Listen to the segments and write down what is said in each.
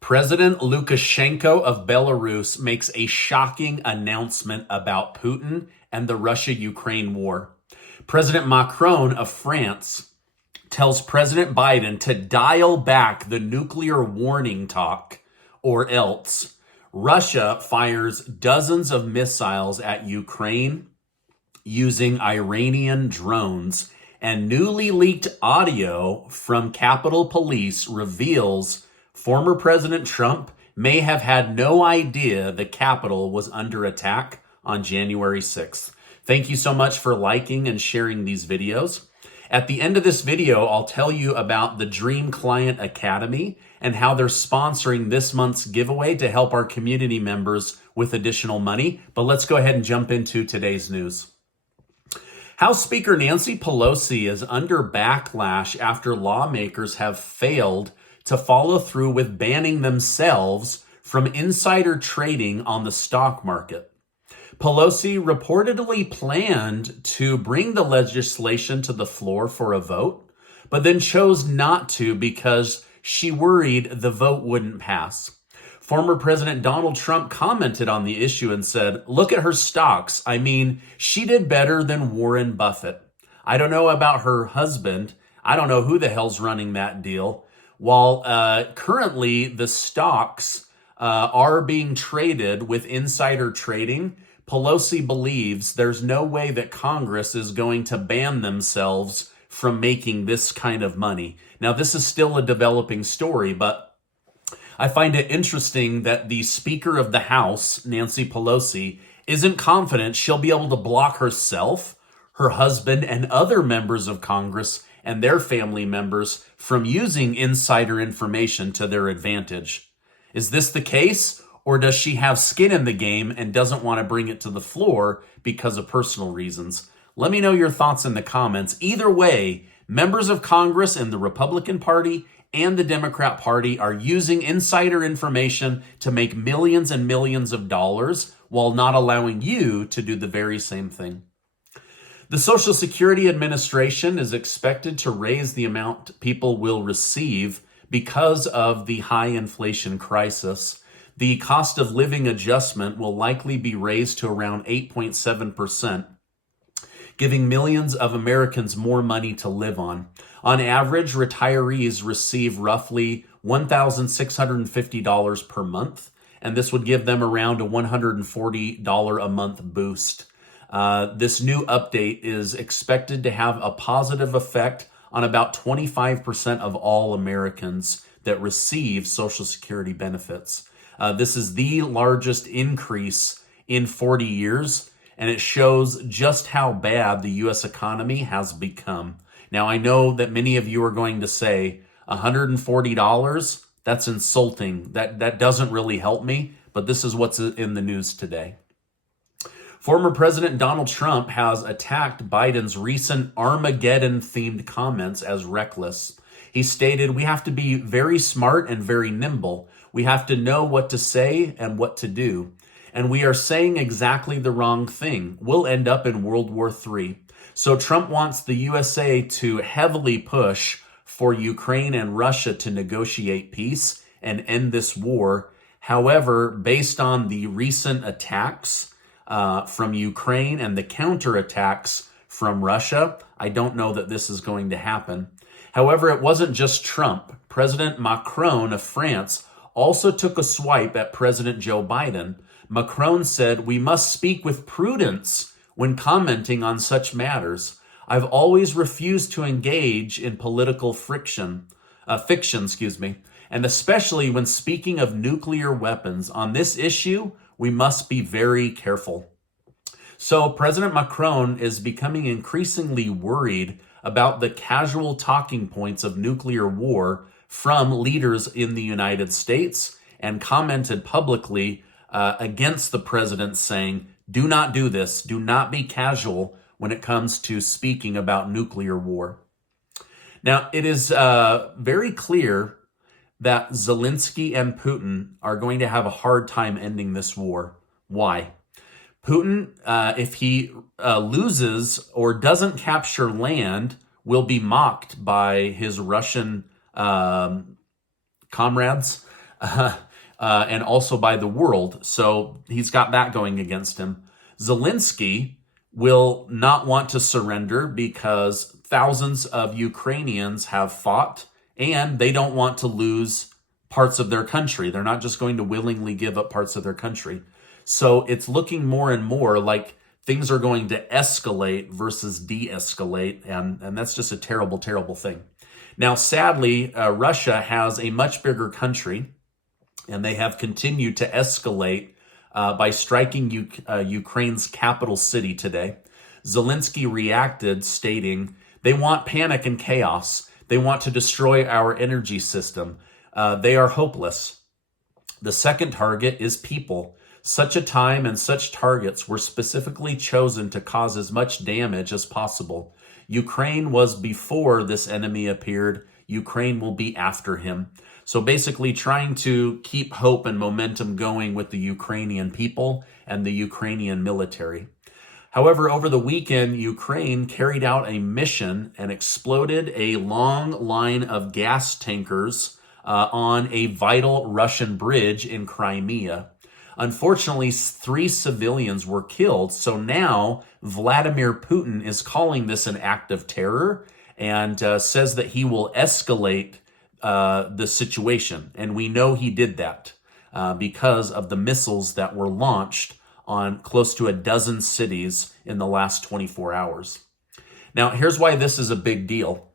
President Lukashenko of Belarus makes a shocking announcement about Putin and the Russia-Ukraine war. President Macron of France tells President Biden to dial back the nuclear warning talk, or else. Russia fires dozens of missiles at Ukraine using Iranian drones, and newly leaked audio from Capitol Police reveals former President Trump may have had no idea the Capitol was under attack on January 6th. Thank you so much for liking and sharing these videos. At the end of this video, I'll tell you about the Dream Client Academy and how they're sponsoring this month's giveaway to help our community members with additional money. But let's go ahead and jump into today's news. House Speaker Nancy Pelosi is under backlash after lawmakers have failed to follow through with banning themselves from insider trading on the stock market. Pelosi reportedly planned to bring the legislation to the floor for a vote, but then chose not to because she worried the vote wouldn't pass. Former President Donald Trump commented on the issue and said, "Look at her stocks. I mean, she did better than Warren Buffett. I don't know about her husband. I don't know who the hell's running that deal." While currently the stocks are being traded with insider trading, Pelosi believes there's no way that Congress is going to ban themselves from making this kind of money. Now, this is still a developing story, but I find it interesting that the Speaker of the House, Nancy Pelosi, isn't confident she'll be able to block herself, her husband, and other members of Congress and their family members from using insider information to their advantage. Is this the case, or does she have skin in the game and doesn't want to bring it to the floor because of personal reasons? Let me know your thoughts in the comments. Either way, members of Congress in the Republican Party and the Democrat Party are using insider information to make millions and millions of dollars while not allowing you to do the very same thing. The Social Security Administration is expected to raise the amount people will receive because of the high inflation crisis. The cost of living adjustment will likely be raised to around 8.7%, giving millions of Americans more money to live on. On average, retirees receive roughly $1,650 per month, and this would give them around a $140 a month boost. This new update is expected to have a positive effect on about 25% of all Americans that receive Social Security benefits. This is the largest increase in 40 years, and it shows just how bad the U.S. economy has become. Now, I know that many of you are going to say, $140, that's insulting. That doesn't really help me, but this is what's in the news today. Former President Donald Trump has attacked Biden's recent Armageddon-themed comments as reckless. He stated, "We have to be very smart and very nimble. We have to know what to say and what to do. And we are saying exactly the wrong thing. We'll end up in World War III. So Trump wants the USA to heavily push for Ukraine and Russia to negotiate peace and end this war. However, based on the recent attacks from Ukraine and the counterattacks from Russia, I don't know that this is going to happen." However, it wasn't just Trump. President Macron of France also took a swipe at President Joe Biden. Macron said, "We must speak with prudence when commenting on such matters. I've always refused to engage in political fiction, and especially when speaking of nuclear weapons. On this issue, we must be very careful." So President Macron is becoming increasingly worried about the casual talking points of nuclear war from leaders in the United States and commented publicly against the president, saying, "Do not do this. Do not be casual when it comes to speaking about nuclear war." Now, it is very clear that Zelensky and Putin are going to have a hard time ending this war. Why? Putin, if he loses or doesn't capture land, will be mocked by his Russian comrades. and also by the world. So he's got that going against him. Zelensky will not want to surrender because thousands of Ukrainians have fought and they don't want to lose parts of their country. They're not just going to willingly give up parts of their country. So it's looking more and more like things are going to escalate versus de-escalate, and that's just a terrible, terrible thing. Now, sadly, Russia has a much bigger country, and they have continued to escalate by striking Ukraine's capital city today. Zelensky reacted, stating, "They want panic and chaos. They want to destroy our energy system. They are hopeless." The second target is people. Such a time and such targets were specifically chosen to cause as much damage as possible. Ukraine was before this enemy appeared. Ukraine will be after him. So basically trying to keep hope and momentum going with the Ukrainian people and the Ukrainian military. However, over the weekend, Ukraine carried out a mission and exploded a long line of gas tankers on a vital Russian bridge in Crimea. Unfortunately, 3 civilians were killed. So now Vladimir Putin is calling this an act of terror and says that he will escalate the situation. And we know he did that because of the missiles that were launched on close to a dozen cities in the last 24 hours. Now, here's why this is a big deal.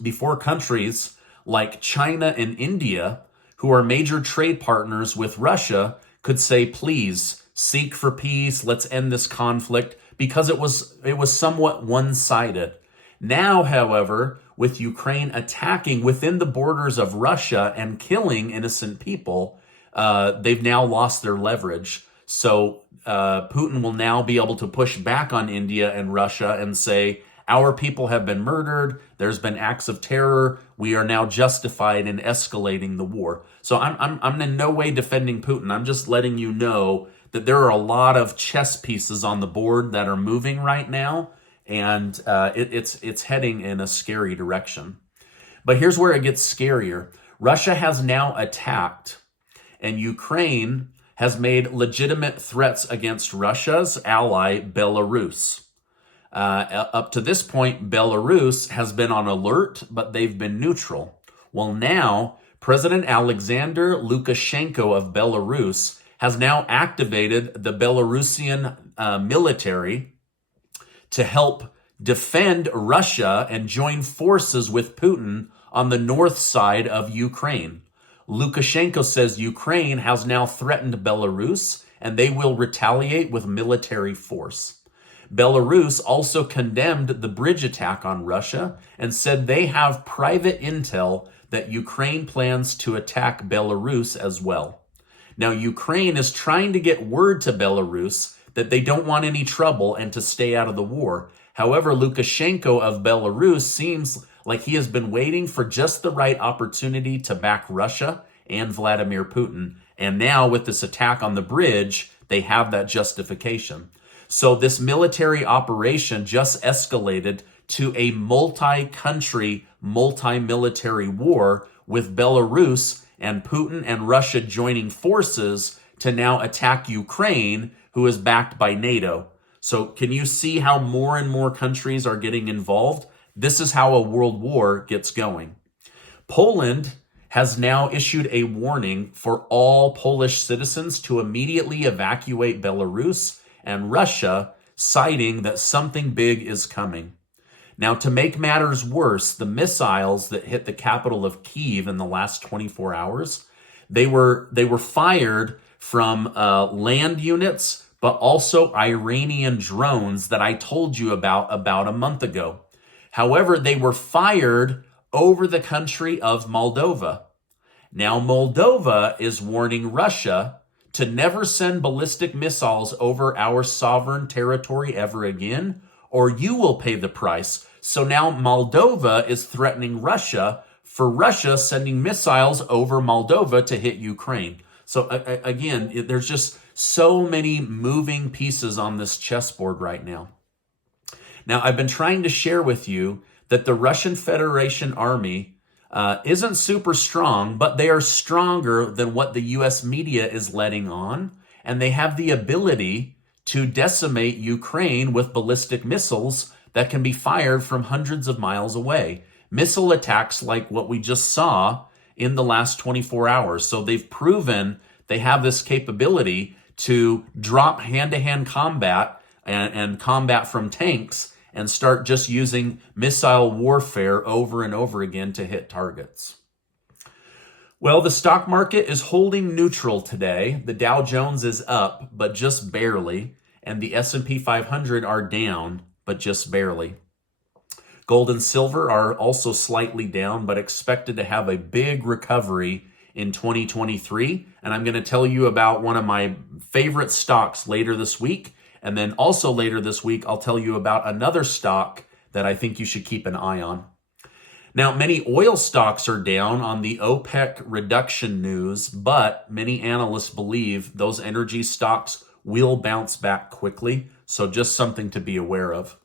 Before, countries like China and India, who are major trade partners with Russia, could say, please seek for peace, let's end this conflict, because it was somewhat one-sided. Now, however, with Ukraine attacking within the borders of Russia and killing innocent people, they've now lost their leverage. So Putin will now be able to push back on India and Russia and say, our people have been murdered. There's been acts of terror. We are now justified in escalating the war. So I'm in no way defending Putin. I'm just letting you know that there are a lot of chess pieces on the board that are moving right now, and it's heading in a scary direction. But here's where it gets scarier. Russia has now attacked, and Ukraine has made legitimate threats against Russia's ally, Belarus. Up to this point, Belarus has been on alert, but they've been neutral. Well, now, President Aleksandr Lukashenko of Belarus has now activated the Belarusian military to help defend Russia and join forces with Putin on the north side of Ukraine. Lukashenko says Ukraine has now threatened Belarus, and they will retaliate with military force. Belarus also condemned the bridge attack on Russia and said they have private intel that Ukraine plans to attack Belarus as well. Now, Ukraine is trying to get word to Belarus that they don't want any trouble and to stay out of the war. However, Lukashenko of Belarus seems like he has been waiting for just the right opportunity to back Russia and Vladimir Putin. And now with this attack on the bridge, they have that justification. So this military operation just escalated to a multi-country, multi-military war with Belarus and Putin and Russia joining forces to now attack Ukraine, who is backed by NATO. So can you see how more and more countries are getting involved? This is how a world war gets going. Poland has now issued a warning for all Polish citizens to immediately evacuate Belarus and Russia, citing that something big is coming. Now, to make matters worse, the missiles that hit the capital of Kyiv in the last 24 hours, they were fired from land units, but also Iranian drones that I told you about a month ago. However, they were fired over the country of Moldova. Now, Moldova is warning Russia to never send ballistic missiles over our sovereign territory ever again, or you will pay the price. So now Moldova is threatening Russia for Russia sending missiles over Moldova to hit Ukraine. So again, there's just so many moving pieces on this chessboard right now. Now, I've been trying to share with you that the Russian Federation Army isn't super strong, but they are stronger than what the U.S. media is letting on, and they have the ability to decimate Ukraine with ballistic missiles that can be fired from hundreds of miles away. Missile attacks like what we just saw in the last 24 hours. So they've proven they have this capability to drop hand-to-hand combat and combat from tanks and start just using missile warfare over and over again to hit targets. Well, the stock market is holding neutral today. The Dow Jones is up, but just barely, and the S&P 500 are down, but just barely. Gold and silver are also slightly down, but expected to have a big recovery in 2023. And I'm going to tell you about one of my favorite stocks later this week. And then also later this week, I'll tell you about another stock that I think you should keep an eye on. Now, many oil stocks are down on the OPEC reduction news, but many analysts believe those energy stocks will bounce back quickly. So just something to be aware of.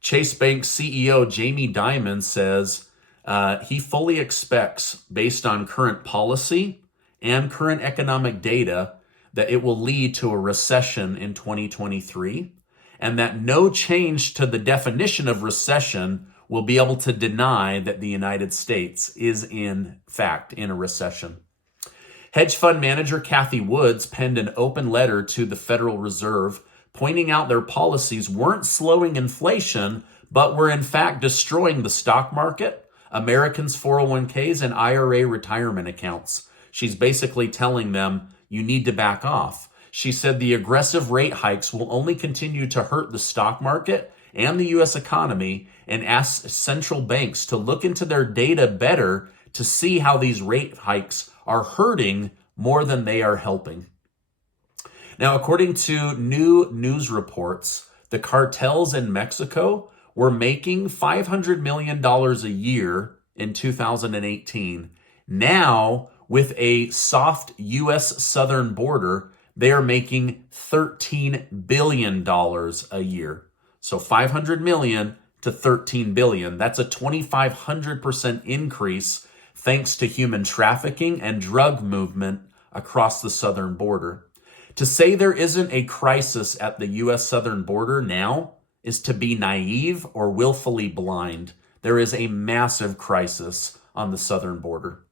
Chase Bank CEO Jamie Dimon says he fully expects, based on current policy and current economic data, that it will lead to a recession in 2023, and that no change to the definition of recession will be able to deny that the United States is in fact in a recession. Hedge fund manager Cathie Woods penned an open letter to the Federal Reserve pointing out their policies weren't slowing inflation, but were in fact destroying the stock market, Americans' 401ks, and IRA retirement accounts. She's basically telling them, you need to back off. She said the aggressive rate hikes will only continue to hurt the stock market and the U.S. economy, and asked central banks to look into their data better to see how these rate hikes are hurting more than they are helping. Now, according to new news reports, the cartels in Mexico were making $500 million a year in 2018. Now, with a soft U.S. southern border, they are making $13 billion a year. So 500 million to 13 billion. That's a 2,500% increase thanks to human trafficking and drug movement across the southern border. To say there isn't a crisis at the U.S. southern border now is to be naive or willfully blind. There is a massive crisis on the southern border.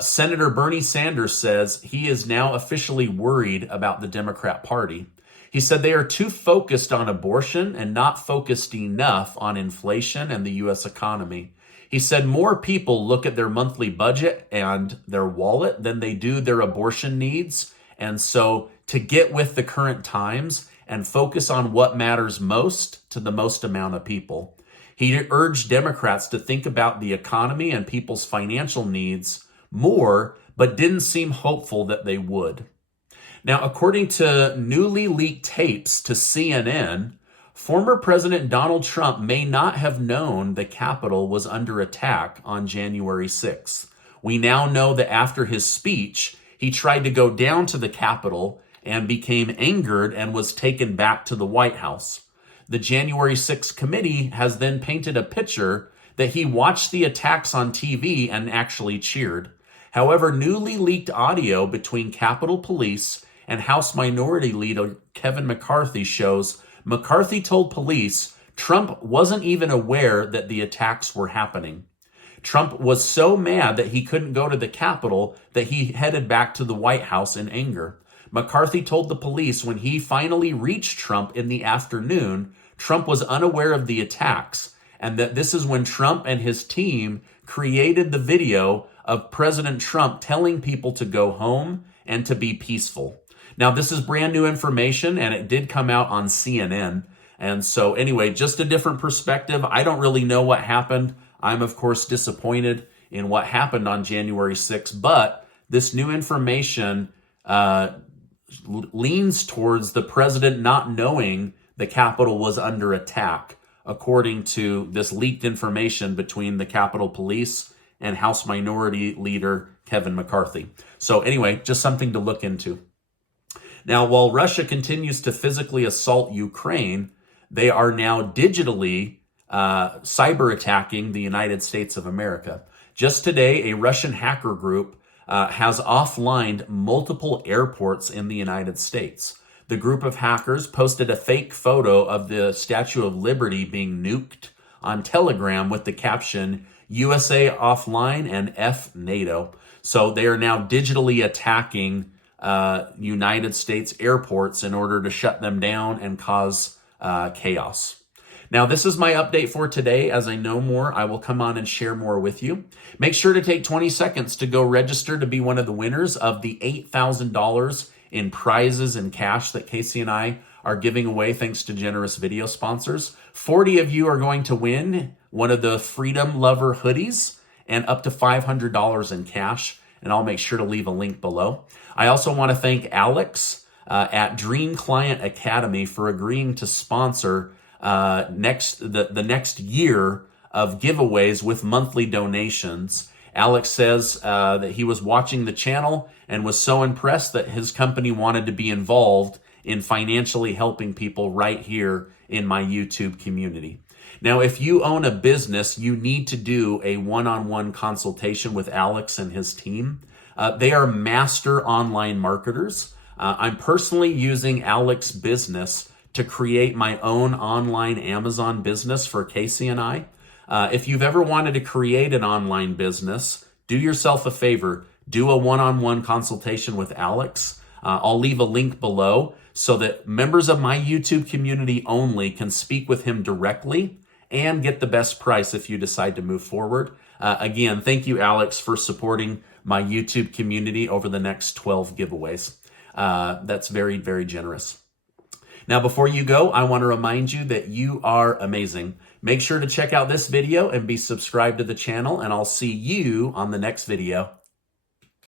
Senator Bernie Sanders says he is now officially worried about the Democrat Party. He said they are too focused on abortion and not focused enough on inflation and the U.S. economy. He said more people look at their monthly budget and their wallet than they do their abortion needs. And so to get with the current times and focus on what matters most to the most amount of people. He urged Democrats to think about the economy and people's financial needs more, but didn't seem hopeful that they would. Now, according to newly leaked tapes to CNN, former President Donald Trump may not have known the Capitol was under attack on January 6th. We now know that after his speech, he tried to go down to the Capitol and became angered and was taken back to the White House. The January 6th committee has then painted a picture that he watched the attacks on TV and actually cheered. However, newly leaked audio between Capitol Police and House Minority Leader Kevin McCarthy shows McCarthy told police Trump wasn't even aware that the attacks were happening. Trump was so mad that he couldn't go to the Capitol that he headed back to the White House in anger. McCarthy told the police when he finally reached Trump in the afternoon, Trump was unaware of the attacks, and that this is when Trump and his team created the video of President Trump telling people to go home and to be peaceful. Now, this is brand new information, and it did come out on CNN. And so anyway, just a different perspective. I don't really know what happened. I'm, of course, disappointed in what happened on January 6th, but this new information leans towards the president not knowing the Capitol was under attack, according to this leaked information between the Capitol Police and House Minority Leader Kevin McCarthy. So anyway, just something to look into. Now, while Russia continues to physically assault Ukraine, they are now digitally cyber attacking the United States of America. Just today, a Russian hacker group has offlined multiple airports in the United States. The group of hackers posted a fake photo of the Statue of Liberty being nuked on Telegram with the caption, USA offline and F NATO. So they are now digitally attacking United States airports in order to shut them down and cause chaos. Now, this is my update for today. As I know more, I will come on and share more with you. Make sure to take 20 seconds to go register to be one of the winners of the $8,000 in prizes and cash that Casey and I are giving away thanks to generous video sponsors. 40 of you are going to win one of the Freedom Lover hoodies and up to $500 in cash, and I'll make sure to leave a link below. I also want to thank Alex at Dream Client Academy for agreeing to sponsor the next year of giveaways with monthly donations. Alex says that he was watching the channel and was so impressed that his company wanted to be involved in financially helping people right here in my YouTube community. Now, if you own a business, you need to do a one-on-one consultation with Alex and his team. They are master online marketers. I'm personally using Alex Business to create my own online Amazon business for Casey and I. If you've ever wanted to create an online business, do yourself a favor, do a one-on-one consultation with Alex. I'll leave a link below so that members of my YouTube community only can speak with him directly and get the best price if you decide to move forward. Again, thank you, Alex, for supporting my YouTube community over the next 12 giveaways. That's very, very generous. Now, before you go, I want to remind you that you are amazing. Make sure to check out this video and be subscribed to the channel, and I'll see you on the next video.